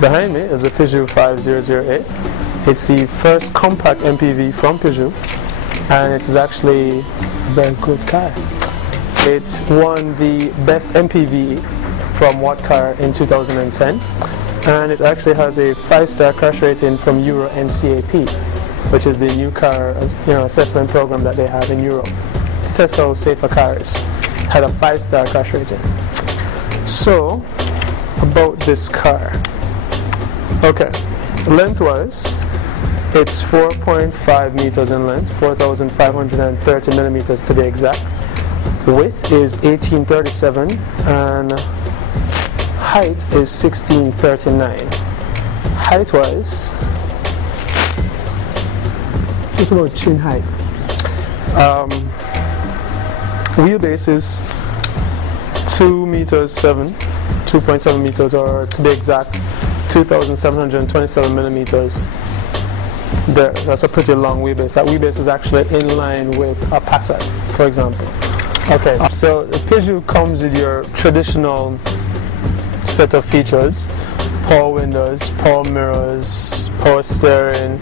Behind me is a Peugeot 5008. It's the first compact MPV from Peugeot, and it is actually a very good car. It won the best MPV from What Car in 2010, and it actually has a 5-star crash rating from Euro NCAP, which is the new car assessment program that they have in Europe to test how safe a car is. It had a 5-star crash rating. So, about this car. Okay, lengthwise, it's 4.5 meters in length, 4,530 millimeters to be exact. Width is 1837 and height is 1639. Height-wise, just about chin height. Wheelbase is 2.7 meters, or to be exact, 2,727 millimeters. There, that's a pretty long wheelbase. That wheelbase is actually in line with a Passat, for example. Okay, so the Peugeot comes with your traditional set of features: power windows, power mirrors, power steering,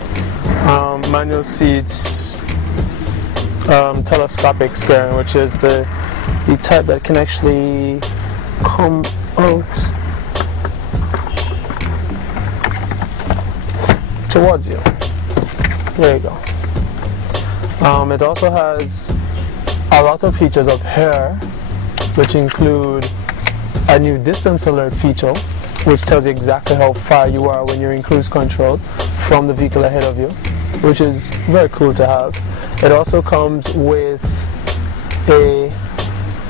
manual seats, telescopic steering, which is the type that can actually come out towards you. There you go. It also has a lot of features up here, which include a new distance alert feature, which tells you exactly how far you are when you're in cruise control from the vehicle ahead of you, which is very cool to have. It also comes with a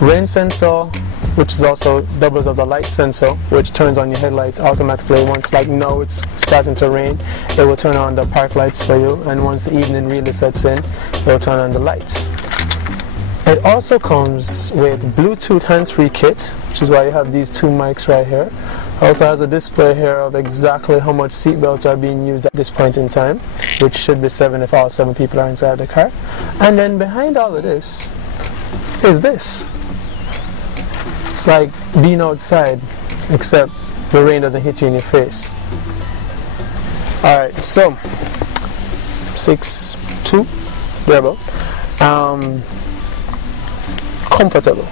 rain sensor, which is also doubles as a light sensor, which turns on your headlights automatically. Once, like now it's starting to rain, it will turn on the park lights for you, and once the evening really sets in, it will turn on the lights. It also comes with Bluetooth hands-free kit, which is why you have these 2 mics right here. It also has a display here of exactly how much seat belts are being used at this point in time, which should be 7 if all 7 people are inside the car. And then behind all of this is this. It's like being outside, except the rain doesn't hit you in your face. Alright, so 6'2", thereabout. Comfortable.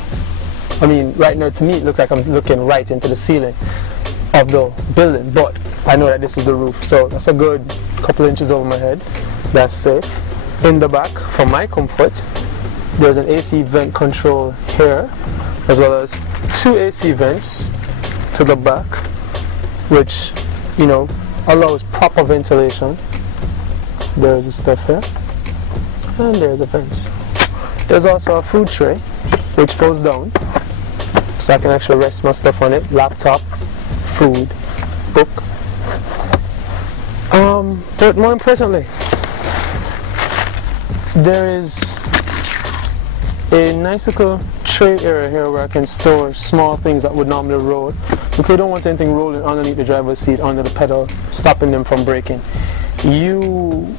I mean, right now to me it looks like I'm looking right into the ceiling of the building, but I know that this is the roof, so that's a good couple inches over my head. That's safe. In the back, for my comfort, there's an AC vent control here, as well as 2 AC vents to the back, which, allows proper ventilation. There's the stuff here, and there's the vents. There's also a food tray, which goes down, so I can actually rest my stuff on it: laptop, food, book. But more importantly, there is a nice little tray area here where I can store small things that would normally roll. If you don't want anything rolling underneath the driver's seat, under the pedal, stopping them from braking, you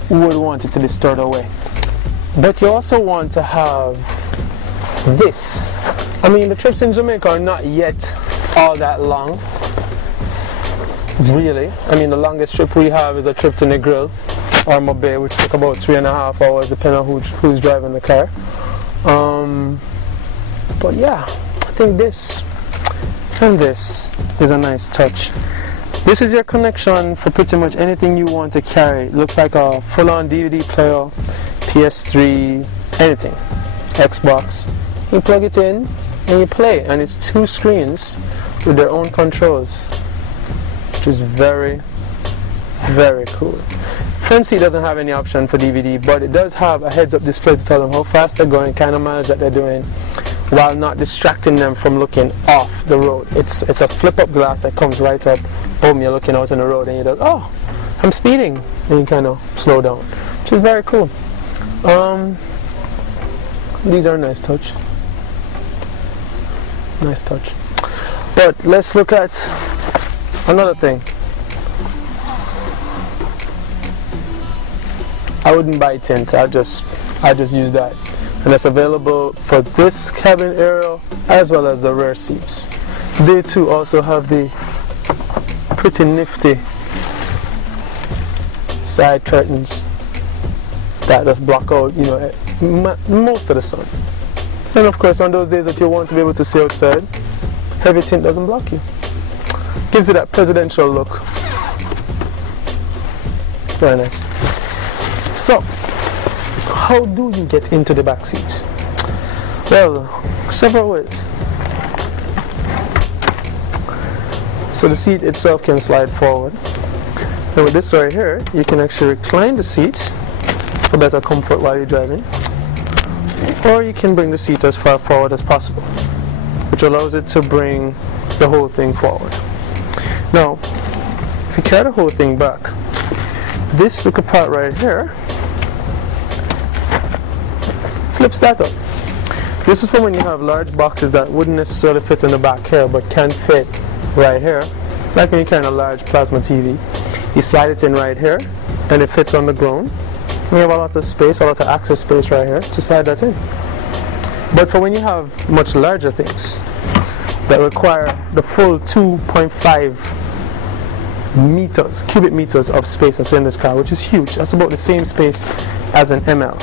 would want it to be stored away. But you also want to have this. I mean, the trips in Jamaica are not yet all that long, really. I mean, the longest trip we have is a trip to Negril or Mobay, which took about 3.5 hours, depending on who's driving the car. But yeah, I think this and this is a nice touch. This is your connection for pretty much anything you want to carry. It looks like a full-on DVD player, PS3, anything, Xbox. You plug it in and you play, and it's 2 screens with their own controls, which is very, very cool. Front seat doesn't have any option for DVD, but it does have a heads-up display to tell them how fast they're going, kind of mileage that they're doing, while not distracting them from looking off the road. It's a flip-up glass that comes right up. Boom, you're looking out on the road and you go, oh, I'm speeding, and you kind of slow down, which is very cool. These are a nice touch. Nice touch. But let's look at another thing. I wouldn't buy tint, I just use that. And it's available for this cabin area as well as the rear seats. They too also have the pretty nifty side curtains that just block out, you know, most of the sun. And of course, on those days that you want to be able to see outside, heavy tint doesn't block you. Gives you that presidential look. Very nice. So, how do you get into the back seat? Well, several ways. So the seat itself can slide forward. And with this right here, you can actually recline the seat for better comfort while you're driving. Or you can bring the seat as far forward as possible, which allows it to bring the whole thing forward. Now, if you carry the whole thing back, this little part right here flips that up. This is for when you have large boxes that wouldn't necessarily fit in the back here, but can fit right here, like when you carry a large plasma TV. You slide it in right here, and it fits on the ground. We have a lot of space, a lot of access space right here to slide that in. But for when you have much larger things that require the full 2.5 meters, cubic meters of space that's in this car, which is huge. That's about the same space as an ML.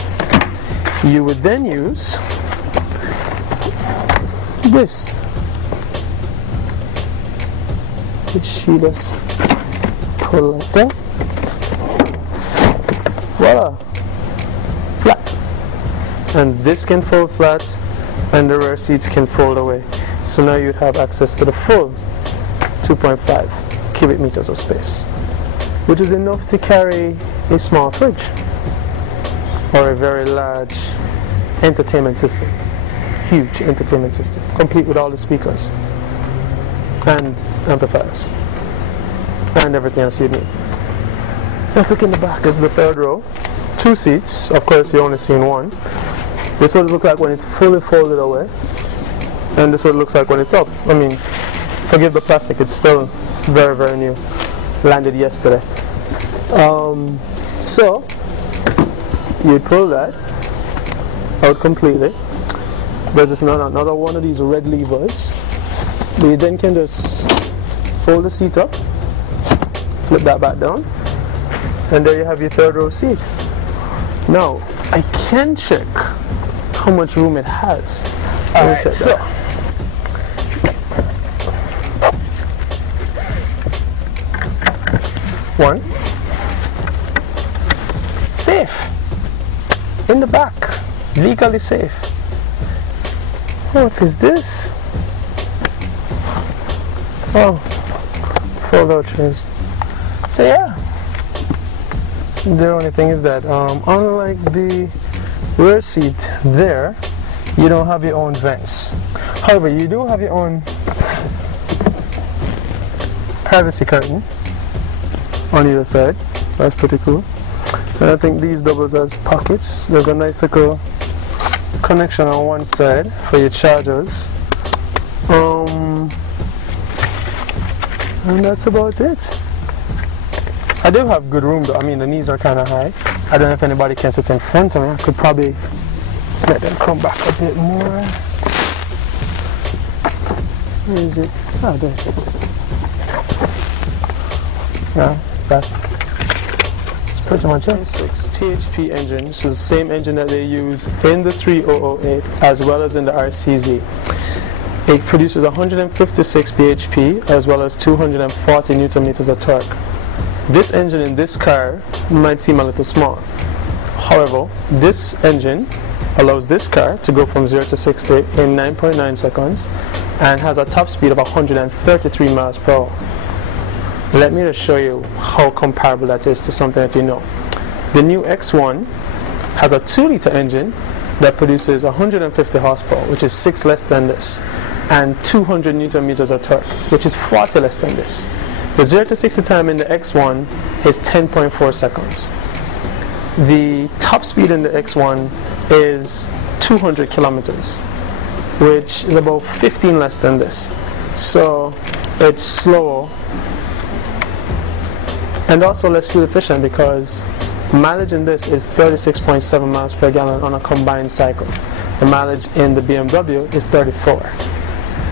You would then use this, which she just pull like that. Voila! Flat. And this can fold flat, and the rear seats can fold away. So now you have access to the full 2.5 cubic meters of space, which is enough to carry a small fridge or a very large entertainment system. Huge entertainment system, complete with all the speakers and amplifiers and everything else you need. Let's look in the back. This is the third row. 2 seats. Of course, you're only seeing one. This is what it looks like when it's fully folded away, and this is what it looks like when it's up. I mean, forgive the plastic, it's still very, very new. Landed yesterday. So you pull that out completely. There's just another one of these red levers. You then can just fold the seat up, flip that back down, and there you have your third row seat. Now, I can check how much room it has. Alright, so one, safe, in the back, legally safe. What is this? Oh, fold out trays. So yeah, the only thing is that unlike the rear seat there, you don't have your own vents. However, you do have your own privacy curtain on either side. That's pretty cool. And I think these doubles as pockets. There's a nice little connection on one side for your chargers. And that's about it. I do have good room though. I mean, the knees are kind of high. I don't know if anybody can sit in front of me. I could probably let them come back a bit more. Where is it? Oh, there it is. Yeah, that's pretty much it. 6 THP engine. This is the same engine that they use in the 3008 as well as in the RCZ. It produces 156 bhp as well as 240 newton meters of torque. This engine in this car might seem a little small. However, this engine allows this car to go from 0 to 60 in 9.9 seconds and has a top speed of 133 miles per hour. Let me just show you how comparable that is to something that you know. The new X1 has a 2-liter engine that produces 150 horsepower, which is 6 less than this, and 200 newton meters of torque, which is 40 less than this. The 0 to 60 time in the X1 is 10.4 seconds. The top speed in the X1 is 200 kilometers, which is about 15 less than this. So it's slower and also less fuel efficient because mileage in this is 36.7 miles per gallon on a combined cycle. The mileage in the BMW is 34.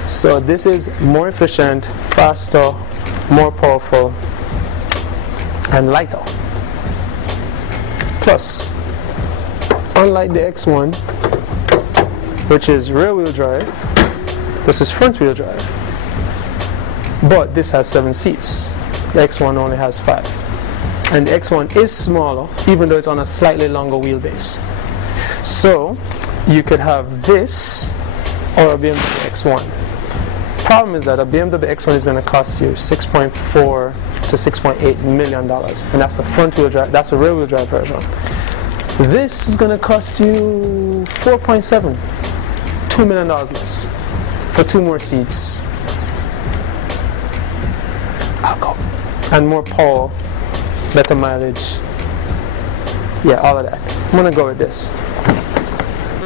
So this is more efficient, faster, more powerful, and lighter. Plus, unlike the X1, which is rear wheel drive, this is front wheel drive. But this has 7 seats. The X1 only has 5. And the X1 is smaller, even though it's on a slightly longer wheelbase. So you could have this or a BMW X1. Problem is that a BMW X1 is going to cost you $6.4 to $6.8 million, and that's the front wheel drive. That's the rear wheel drive version. This is going to cost you $4.7, $2 million less for 2 more seats. I'll go. And more power, better mileage. Yeah, all of that. I'm going to go with this.